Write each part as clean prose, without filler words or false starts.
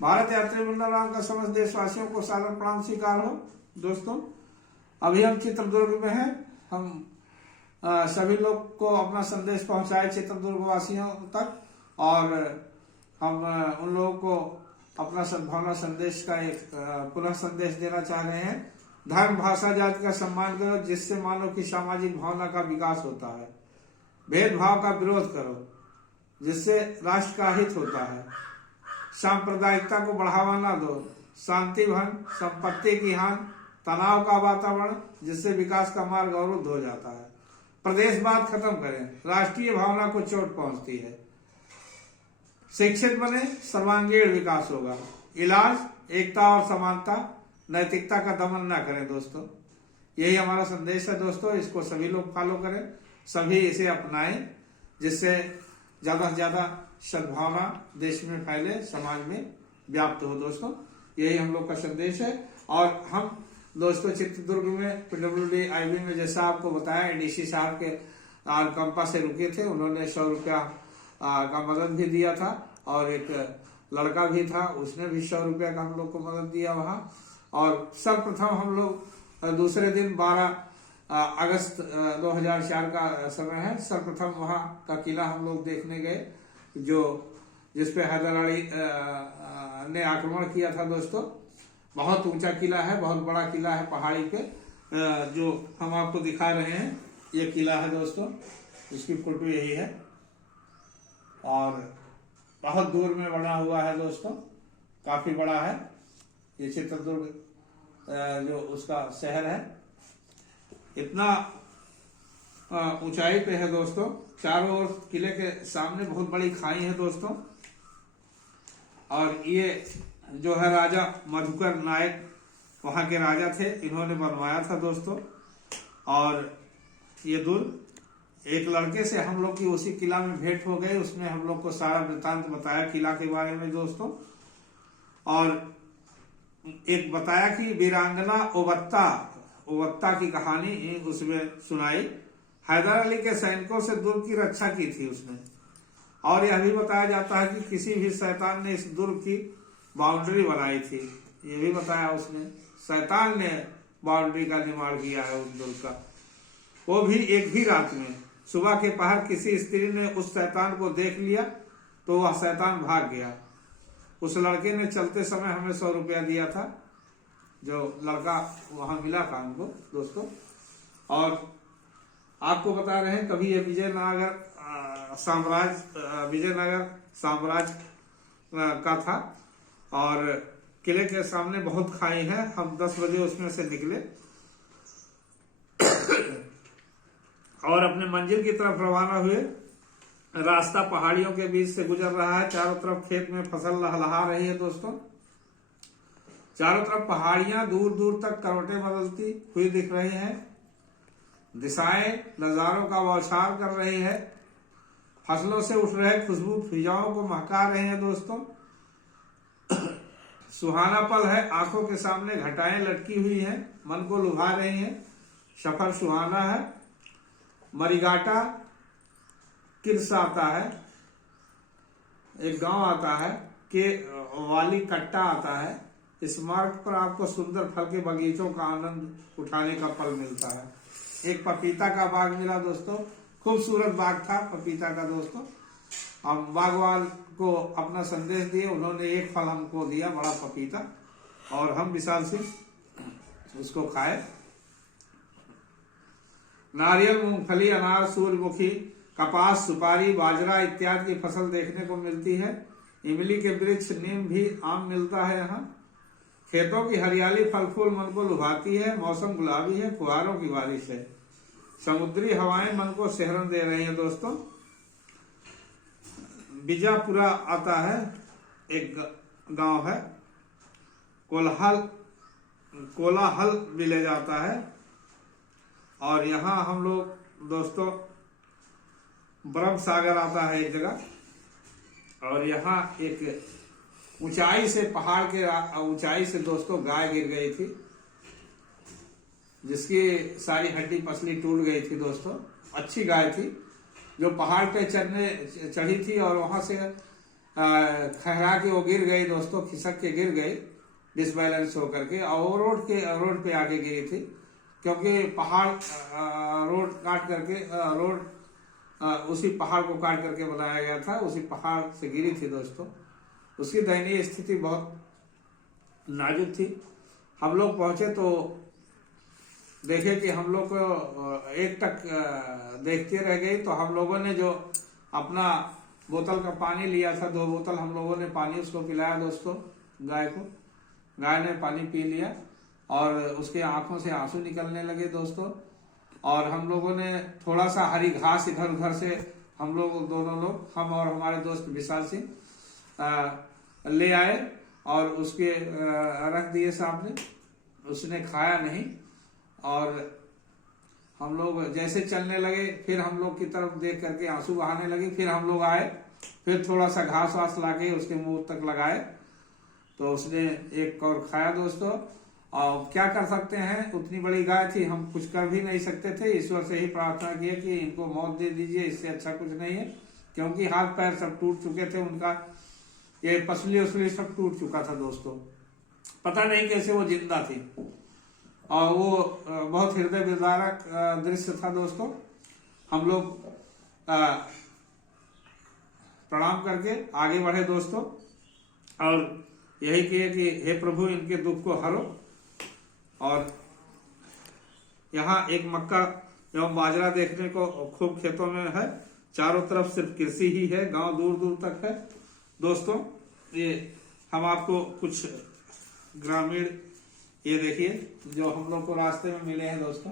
भारत यात्री वृंदावन राम का समस्त देशवासियों को सादर प्रणाम स्वीकार हो। दोस्तों, अभी हम चित्रदुर्ग में हैं। हम सभी लोग को अपना संदेश पहुंचाए चित्रदुर्ग वासियों तक, और हम उन लोगों को अपना सद्भावना संदेश का एक पुनः संदेश देना चाह रहे हैं। धर्म, भाषा, जाति का सम्मान करो, जिससे मानव की सामाजिक भावना का विकास होता है। भेदभाव का विरोध करो, जिससे राष्ट्र का हित होता है। सांप्रदायिकता को बढ़ावा न दो, शांति भंग, संपत्ति की हानि, तनाव का वातावरण, जिससे विकास का मार्ग अवरुद्ध हो जाता है। प्रदेशवाद खत्म करें, राष्ट्रीय भावना को चोट पहुंचती है। शिक्षित बने, सर्वांगीण विकास होगा। इलाज, एकता और समानता, नैतिकता का दमन न करें। दोस्तों, यही हमारा संदेश है। दोस्तों, इसको सभी लोग फॉलो करें, सभी इसे अपनाएं, जिससे ज्यादा से ज्यादा सद्भावना देश में फैले, समाज में व्याप्त हो। दोस्तों, यही हम लोग का संदेश है। और हम दोस्तों चित्रदुर्ग में PWD-IB में जैसा आपको बताया, ADC साहब के कंपा से रुके थे। उन्होंने 100 रुपया का मदद भी दिया था, और एक लड़का भी था, उसने भी 100 रुपया का हम लोग को मदद दिया वहां। और सर्वप्रथम हम लोग दूसरे दिन 12 अगस्त 2004 का समय है, सर्वप्रथम वहां का किला हम लोग देखने गए, जिसपे हैदर अली ने आक्रमण किया था। दोस्तों, बहुत ऊंचा किला है, बहुत बड़ा किला है पहाड़ी पे, जो हम आपको दिखा रहे हैं। ये किला है दोस्तों, इसकी फोटो यही है, और बहुत दूर में बना हुआ है। दोस्तों, काफी बड़ा है ये चित्रदुर्ग, जो उसका शहर है, इतना ऊंचाई पे है। दोस्तों, चारों ओर किले के सामने बहुत बड़ी खाई है। दोस्तों, और ये जो है राजा मधुकर नायक वहां के राजा थे, इन्होंने बनवाया था। दोस्तों, और ये दुर्ग, एक लड़के से हम लोग की उसी किला में भेंट हो गई, उसने हम लोग को सारा वृतांत बताया किला के बारे में। दोस्तों, और एक बताया कि वीरांगना ओवत्ता की कहानी उसमें सुनाई। हैदर अली के सैनिकों से दुर्ग की रक्षा की थी उसने। और यह भी बताया जाता है कि किसी भी शैतान ने इस दुर्ग की बाउंड्री बनाई थी, ये भी बताया उसने। शैतान ने बाउंड्री का निर्माण किया है उस दुर्ग का, वो भी एक ही रात में। सुबह के पहर किसी स्त्री ने उस शैतान को देख लिया तो वह शैतान भाग गया। उस लड़के ने चलते समय हमें 100 रुपया दिया था, जो लड़का वहां मिला था हमको। दोस्तों, और आपको बता रहे हैं, कभी ये विजयनगर साम्राज्य का था, और किले के सामने बहुत खाई है। हम 10 बजे उसमें से निकले और अपने मंजिल की तरफ रवाना हुए। रास्ता पहाड़ियों के बीच से गुजर रहा है, चारों तरफ खेत में फसल लहलहा रही है। दोस्तों, चारों तरफ पहाड़ियां दूर दूर तक करवटें बदलती हुई दिख रही हैं। दिशाएं नजारों का बौछार कर रही है। फसलों से उठ रहे खुशबू फिजाओं को महका रहे हैं। दोस्तों, सुहाना पल है, आंखों के सामने घटाएं लटकी हुई हैं, मन को लुभा रही हैं। सफर सुहाना है। मरिगाटा किर्स आता है, एक गांव आता है, के वाली कट्टा आता है। इस मार्ग पर आपको सुंदर फल के बगीचों का आनंद उठाने का पल मिलता है। एक पपीता का बाग मिला। दोस्तों, खूबसूरत बाग था पपीता का। दोस्तों, हम बागवान को अपना संदेश दिए, उन्होंने एक फल हमको दिया, बड़ा पपीता, और हम विशाल सिंह उसको खाए। नारियल, मूंगफली, अनार, सूरजमुखी, कपास, सुपारी, बाजरा इत्यादि की फसल देखने को मिलती है। इमली के वृक्ष, नीम भी, आम मिलता है यहाँ। खेतों की हरियाली फल फूल मन को लुभाती है। मौसम गुलाबी है, फुहारों की बारिश है। समुद्री हवाएं मन को सिहरन दे रही हैं। दोस्तों, बीजापुरा आता है, एक गांव है, कोलाहल विलेज आता है। और यहाँ हम लोग दोस्तों ब्रह्म सागर आता है एक जगह, और यहाँ एक ऊंचाई से, पहाड़ के ऊंचाई से दोस्तों गाय गिर गई थी, जिसकी सारी हड्डी पसली टूट गई थी। दोस्तों, अच्छी गाय थी, जो पहाड़ पे चढ़ी थी, और वहां से खहरा के वो गिर गई दोस्तों, खिसक के गिर गई डिसबैलेंस होकर के, और रोड पे आके गिरी थी, क्योंकि पहाड़ रोड काट करके उसी पहाड़ को काट करके बनाया गया था, उसी पहाड़ से गिरी थी दोस्तों। उसकी दयनीय स्थिति बहुत नाजुक थी। हम लोग पहुंचे तो देखे कि हम लोग को एक टक देखते रह गई, तो हम लोगों ने जो अपना बोतल का पानी लिया था, 2 बोतल हम लोगों ने पानी उसको पिलाया दोस्तों, गाय को। गाय ने पानी पी लिया और उसके आंखों से आंसू निकलने लगे दोस्तों। और हम लोगों ने थोड़ा सा हरी घास इधर उधर से हम लोग दोनों लोग, हम और हमारे दोस्त विशाल सिंह ले आए और उसके रख दिए सामने। उसने खाया नहीं और हम लोग जैसे चलने लगे, फिर हम लोग की तरफ देख करके आंसू बहाने लगे। फिर हम लोग आए, फिर थोड़ा सा घास वास लाके उसके मुंह तक लगाए, तो उसने एक और खाया दोस्तों। और क्या कर सकते हैं, उतनी बड़ी गाय थी, हम कुछ कर भी नहीं सकते थे। ईश्वर से ही प्रार्थना किए कि इनको मौत दे दीजिए, इससे अच्छा कुछ नहीं है, क्योंकि हाथ पैर सब टूट चुके थे उनका, ये पसली उसली सब टूट चुका था दोस्तों। पता नहीं कैसे वो जिंदा थी। और वो बहुत हृदय विदारक दृश्य था दोस्तों। हम लोग प्रणाम करके आगे बढ़े दोस्तों, और यही किए कि हे प्रभु इनके दुख को हरो। और यहाँ एक मक्का एवं बाजरा देखने को खूब खेतों में है, चारों तरफ सिर्फ कृषि ही है, गांव दूर दूर तक है दोस्तों। ये हम आपको कुछ ग्रामीण, ये देखिए जो हम लोग को रास्ते में मिले हैं दोस्तों,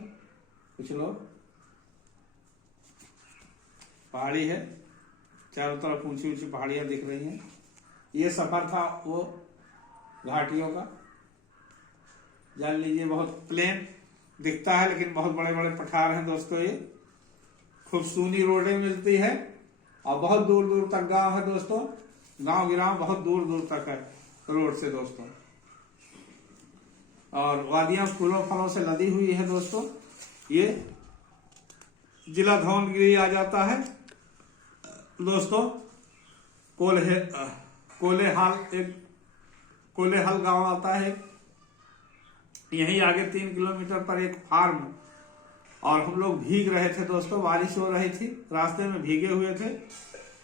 कुछ लोग, पहाड़ी है, चारों तरफ ऊंची ऊंची पहाड़ियां दिख रही हैं। ये सफर था वो घाटियों का, जान लीजिए। बहुत प्लेन दिखता है लेकिन बहुत बड़े बड़े पठार हैं दोस्तों। ये खूब सूनी रोडें मिलती है और बहुत दूर दूर तक गांव है दोस्तों। गांव गिराव बहुत दूर दूर तक है रोड से दोस्तों। और वादियां फूलों फलों से लदी हुई है दोस्तों। ये जिला धौलगिरी आ जाता है दोस्तों। कोलेहाल गांव आता है। यहीं आगे 3 किलोमीटर पर एक फार्म, और हम लोग भीग रहे थे दोस्तों, बारिश हो रही थी, रास्ते में भीगे हुए थे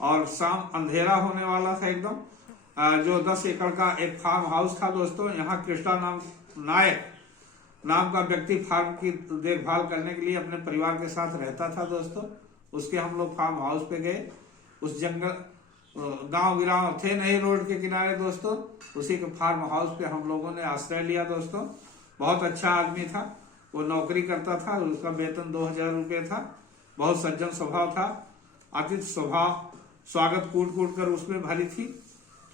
और शाम अंधेरा होने वाला था एकदम। जो 10 एकड़ का एक फार्म हाउस था दोस्तों। यहाँ कृष्णा नायक नाम का व्यक्ति फार्म की देखभाल करने के लिए अपने परिवार के साथ रहता था दोस्तों। उसके हम लोग फार्म हाउस पे गए। उस जंगल, गांव गिराव थे नहीं रोड के किनारे दोस्तों, उसी के फार्म हाउस पे हम लोगों ने आश्रय लिया दोस्तों। बहुत अच्छा आदमी था, वो नौकरी करता था, उसका वेतन 2000 रुपये था। बहुत सज्जन स्वभाव था, अतिथि स्वभाव, स्वागत कूट कूट कर उसमें भरी थी।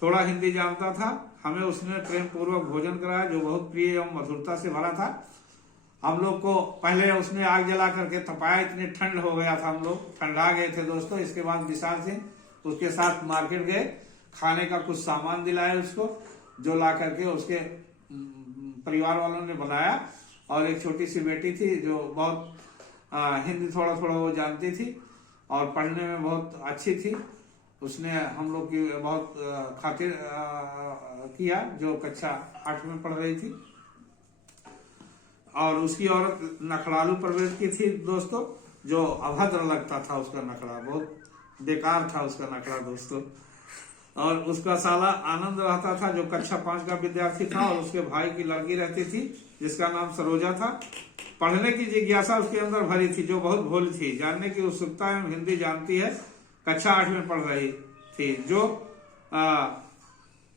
थोड़ा हिंदी जानता था, हमें उसने प्रेम पूर्वक भोजन कराया जो बहुत प्रिय एवं मधुरता से भरा था। हम लोग को पहले उसने आग जला करके तपाया, इतनी ठंड हो गया था, हम लोग ठंडा गए थे दोस्तों। इसके बाद विशाल सिंह उसके साथ मार्केट गए, खाने का कुछ सामान दिलाया उसको, जो ला करके उसके परिवार वालों ने बनाया। और एक छोटी सी बेटी थी जो बहुत हिंदी थोड़ा थोड़ा वो जानती थी और पढ़ने में बहुत अच्छी थी। उसने हम लोग की बहुत खातिर किया, जो कक्षा 8 में पढ़ रही थी। और उसकी औरत नखड़ालू प्रवृत्ति की थी दोस्तों, जो अभद्र लगता था उसका नखड़ा, बहुत बेकार था उसका नखड़ा दोस्तों। और उसका साला आनंद रहता था, जो कक्षा 5 का विद्यार्थी था, और उसके भाई की लड़की रहती थी जिसका नाम सरोजा था। पढ़ने की जिज्ञासा उसके अंदर भरी थी, जो बहुत भोली थी, जानने की उत्सुकता एवं हिंदी जानती है। कक्षा 8 में पढ़ रही थी, जो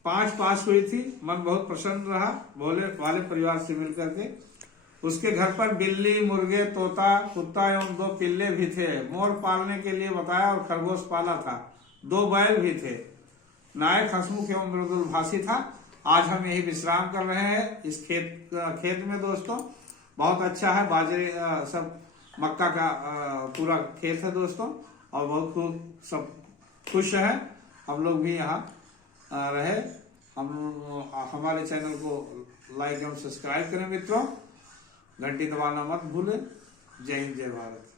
5 पास हुई थी। मन बहुत प्रसन्न रहा भोले वाले परिवार से मिलकर के। उसके घर पर बिल्ली, मुर्गे, तोता, कुत्ता एवं 2 पिल्ले भी थे। मोर पालने के लिए बताया और खरगोश पाला था। 2 बैल भी थे। नायक हंसमुख एवं मृदुल भाषी था। आज हम यही विश्राम कर रहे हैं इस खेत में दोस्तों। बहुत अच्छा है, बाजरे सब मक्का का पूरा खेत है दोस्तों, और बहुत खूब सब खुश है। हम लोग भी यहाँ रहे। हमारे चैनल को लाइक एवं सब्सक्राइब करें मित्रों, घंटी दबाना मत भूलें। जय हिंद, जय भारत।